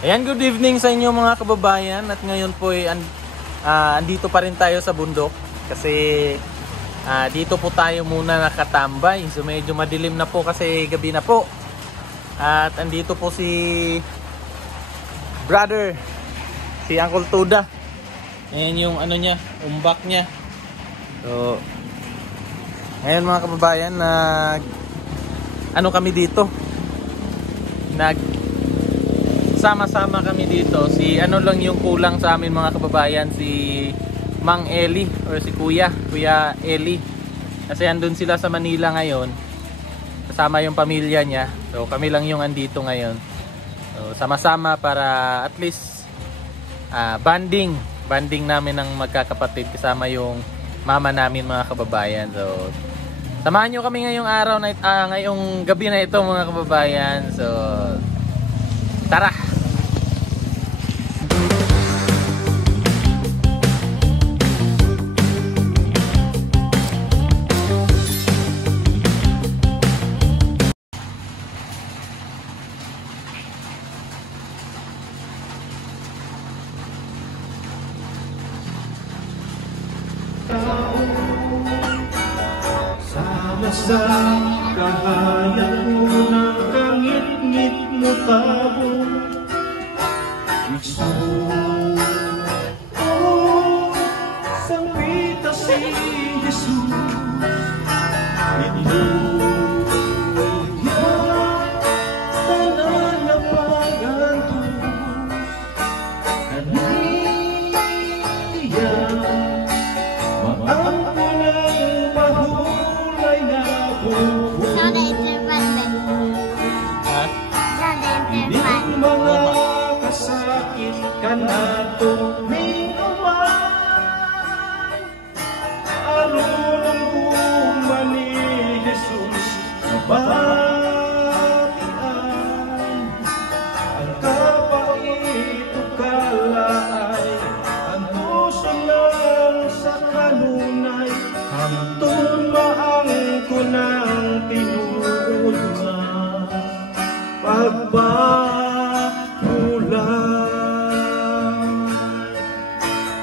Ayan, good evening sa inyo mga kababayan. At ngayon po ay andito pa rin tayo sa bundok. Kasi dito po tayo muna nakatambay. So medyo madilim na po kasi gabi na po. At andito po si brother, si Uncle Tuda. Ayan yung ano niya, umbak niya. So ngayon mga kababayan, ano kami dito? Sama-sama kami dito. Si ano lang yung kulang sa amin mga kababayan, si Mang Eli or si Kuya Eli. Kasi andun sila sa Manila ngayon. Kasama yung pamilya niya. So kami lang yung andito ngayon. So sama-sama para at least banding namin ng magkakapatid kasama yung mama namin mga kababayan. So samahan nyo kami ngayong araw na ngayong gabi na ito mga kababayan. So tara! Sama sa kahayag mo ng kangit-ngit mo tabo, Isu, oh, sangpita si Jesus. Ito yan, pananampagan to, kaniya, maangko ng mahulay na buho. Ining mga kasakit ka na tuwing uman, alulong bumani Jesus na batian. Ang kapait o kalaay, ang puso lang sa kanunay, hantun maangko ng tinuod nga pagbakulan.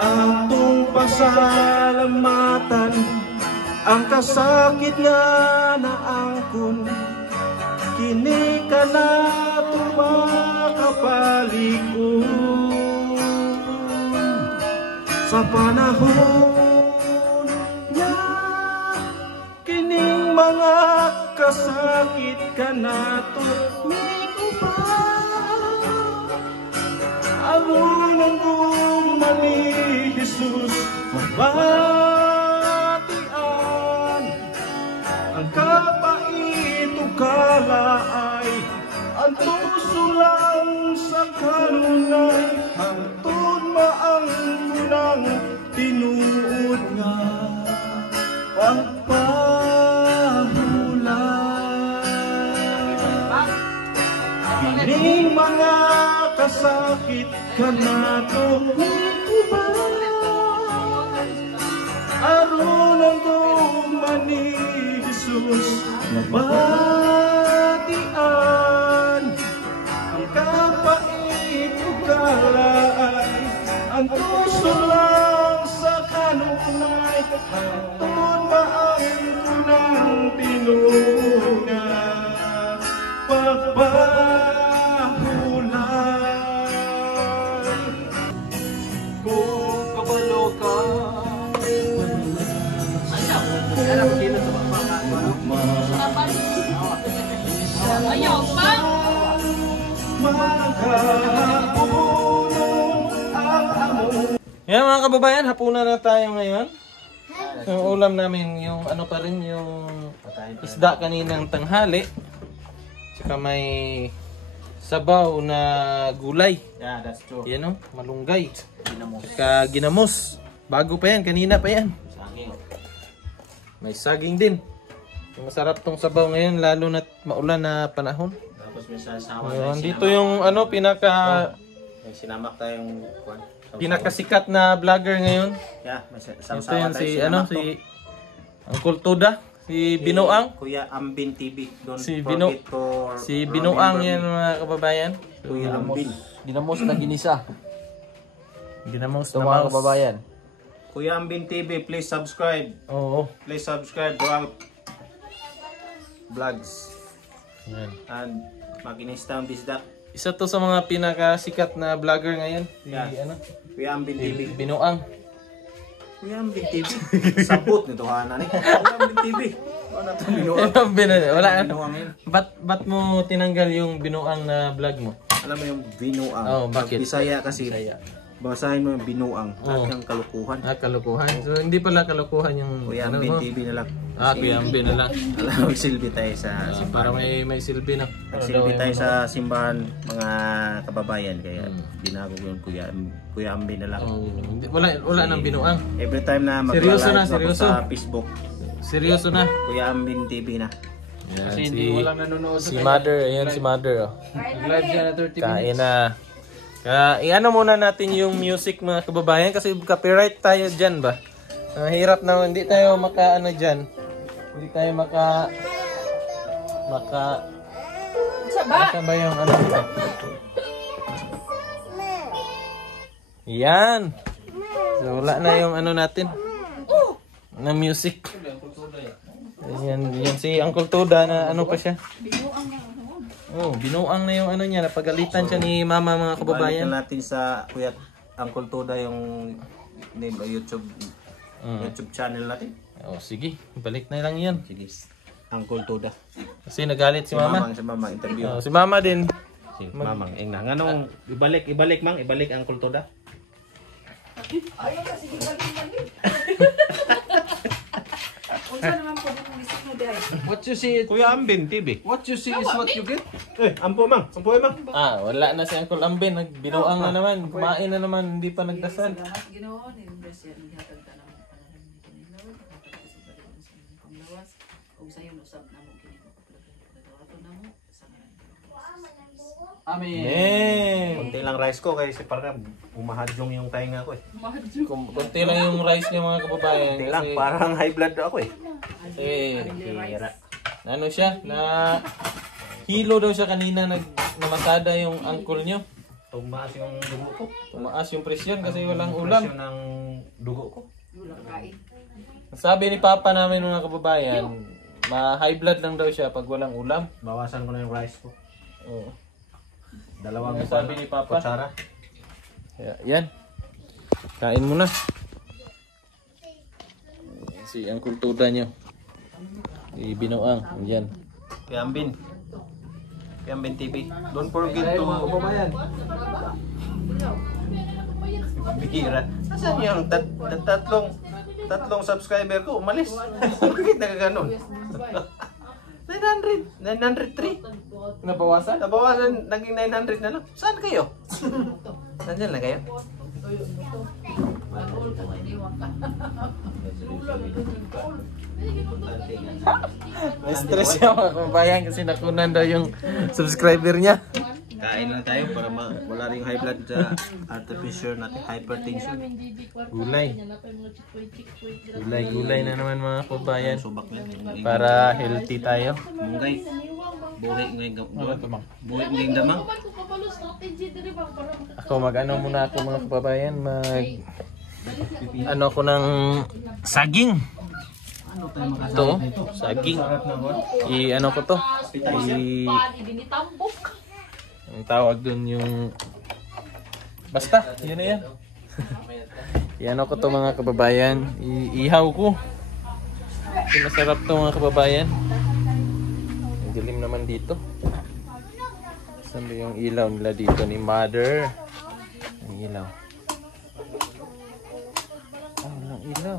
Atong pasalamatan ang kasakit nga naangkon, kini ka na tumakapalikon sa panahon niya. Kining mga kasakit ka na alunong bumani Jesus, mabatian. Ang kapait o kalaay, ang puso lang sa kanunay, hangtod maangko ng tinuod nga pagpahulan. Kining mga kasakit ka na aron ang dumani Jesus, mabatian. Ang kapait o kalaay, ang puso lang sa kanunay, hangtod maangko ng tinuod nga pagpahulan. Kung kabalo ka, ayaw pa! Yan mga kababayan, hapunan na tayo ngayon. Yung ulam namin, yung ano pa rin, yung isda kaninang tanghali. Tsaka may sabaw na gulay. Yeah, that's true. Yan o, malunggay. Ginamos. Tsaka ginamos. Bago pa yan, kanina pa yan. Saging. May saging din. Masarap tong sabaw ngayon, lalo na maulan na panahon. Tapos may sasawa. Dito yung ano, may sinamak tayong pinakasikat na vlogger ngayon. Yeah, may Ito sasawa yun tayo. si Uncle Tuda. Si Binuang. Kuya Ambin TV. Don't Si forget to Si Binuang remember yan me. mga kababayan. Kuya Ambin. Ginamos na ginisa. Ginamong Ito mga kababayan. Kuya Ambin TV, please subscribe. Oo. Please subscribe to our vlogs. Yan. And makinistang bisdak. Isa to sa mga pinakasikat na vlogger ngayon. Si Yeah. ano? Kuya Ambin TV. Binuang. Kuya Ambin TV. Sabot nito hanan eh. Kuya Ambin TV. Ano to binuang? Wala Binuang yun. Ba't mo tinanggal yung Binuang na vlog mo? Alam mo yung binuang. Oh, bakit? Pag Bisaya kasi. Bisaya. Basahin mo yung binuang. Oh. At yung kalukuhan. Kalukuhan. So hindi pala kalukuhan yung Kuya ano Ambin mo. TV na lang. Kuya Ambin na lang. Alam mo, silbi tayo sa Para may silbi na. Nagsilbi tayo sa simbahan mga kababayan. Kaya binago ko yung Kuya Ambin na lang. Wala nang Binuang. Every time na Seryoso na, magla-live ako seryoso. sa Facebook, Seryoso na. Kuya Ambin TV na. Yan, Kasi hindi walang nanonood si Mother. Ayan si Mother. Oh. Live siya na 30 minutes. Kain na. Kaya i-ano muna natin yung music mga kababayan kasi copyright tayo dyan ba? Hirap na hindi tayo maka-ano dyan. Hindi tayo maka Saba. ba yung ano dito? Yan. So wala na yung ano natin. Na music. Yan si Uncle Toda na ano pa siya. Oh, binuang na yung ano niya, napagalitan siya ni Mama mga kababayan. Balikan natin sa Kuya Uncle Toda yung YouTube channel natin. Oh, sige, balik na lang 'yan. Sige. Uncle Toda. Kasi nagalit si Mama. Si Mama interview. Oh, si Mama din. Si Mamang ingna. Nganong ibalik mang ibalik Uncle Toda. Unsa naman po kung gusto mo dai? What you see, Kuya Ambin TV. what you see is what you get. Ampo mang. Wala na si Uncle Ambin, nagbinuang na naman, kumain na naman, hindi pa nagdasal. Salamat Ginoo ni Besya ni hatag ta namo panalangin kini Lord. Hatag ka sa balik sa inyong panglawas. Ug sayon usab namo kini pagpagato namo sa ngalan ni Jesus. Amen. Eh, Kunti lang rice ko kasi parang umahadyong yung tainga ko eh. konti lang yung rice niya mga kababayan. Kunti lang, Kasi, parang high blood ako eh. Hira. Ano siya, na hilo daw siya kanina, namasada yung uncle niyo. Tumaas yung dugo ko. Tumaas yung presyon kasi walang ulam. Presyon ng dugo ko. Sabi ni Papa namin mga kababayan, ma-high blood lang daw siya pag walang ulam. Bawasan ko na yung rice ko. Oo. Dalawang Sabi ni Papa. kutsara. Yan. Kain mo na. Si Uncle Toda nyo. Ibinuang. Yan. Kuya Ambin. Kuya Ambin TV. Don't forget to... Bihira. Asan yung tatlong subscriber ko? Umalis. Bakit nagaganon? 903. Nabawasan? Nabawasan, naging 900 na lang. Saan kayo? Saan na kayo? May stress siya mga kababayan kasi nakunan daw yung subscriber niya. Kain lang tayo para wala rin high blood sa artificial natin, hypertension. Gulay. Gulay na naman mga kababayan. Subak na. Para healthy tayo. Munggay. Buhi ngayong buhi ngayong damang. Ako mag-ano muna ako mga kababayan. Ano ako ng saging. Ito, saging. I-ano ko to. Ang tawag dun yung... Basta, yun na yan. I-ano ko to mga kababayan. Ihaw ko. Masarap to mga kababayan. Ang dilim naman dito. Saan ba yung ilaw nila dito ni Mother? Ang ilaw. Walang ilaw.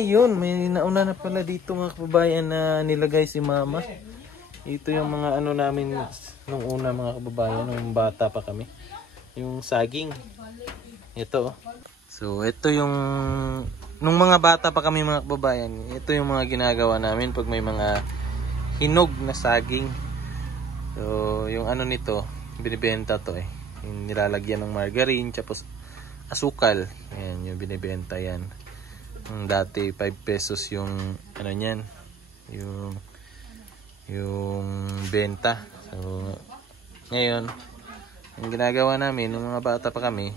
Yun. May nauna na pala dito mga kababayan na nilagay si Mama. Ito yung mga ano namin nung una mga kababayan, nung bata pa kami. Yung saging. Ito. So, ito yung... Nung mga bata pa kami mga kababayan, ito yung mga ginagawa namin pag may mga hinog na saging. So, yung ano nito, binibenta to eh. Yung nilalagyan ng margarine, tapos asukal. Ayan, yung binibenta yan. Dati 5 pesos yung ano niyan, yung benta. So ngayon, ang ginagawa namin nung mga bata pa kami,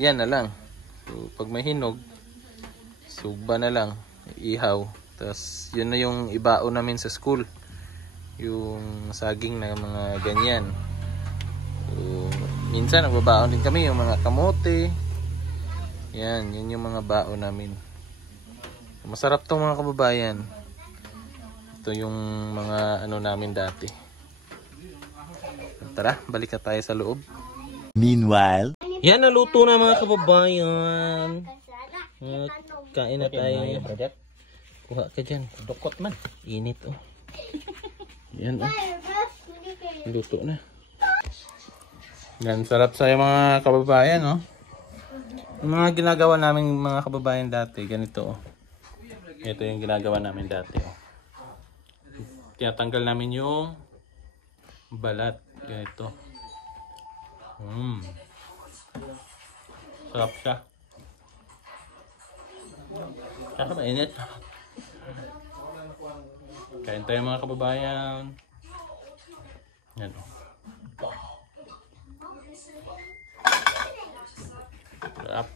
yan na lang. So pag may hinog, sugba na lang, ihaw. Tapos yun na yung ibaon namin sa school, yung saging na mga ganyan. So minsan nagbabaon din kami yung mga kamote. Yan yung mga baon namin. Masarap tong mga kababayan. Ito yung mga ano namin dati. Tara, balik na tayo sa loob. Meanwhile, Yan, naluto na mga kababayan. Kain na tayo. Kuha ka dyan. Dukot man. Init oh. Yan oh. Luto na. Yan, sarap sa'yo mga kababayan oh. Yung mga ginagawa namin mga kababayan dati, ganito oh. Ito yung ginagawa namin dati oh. Tinatanggal namin yung balat. Ganito. Sarap siya. Saka mainit. Kain tayo mga kababayan. Yan o. Sarap.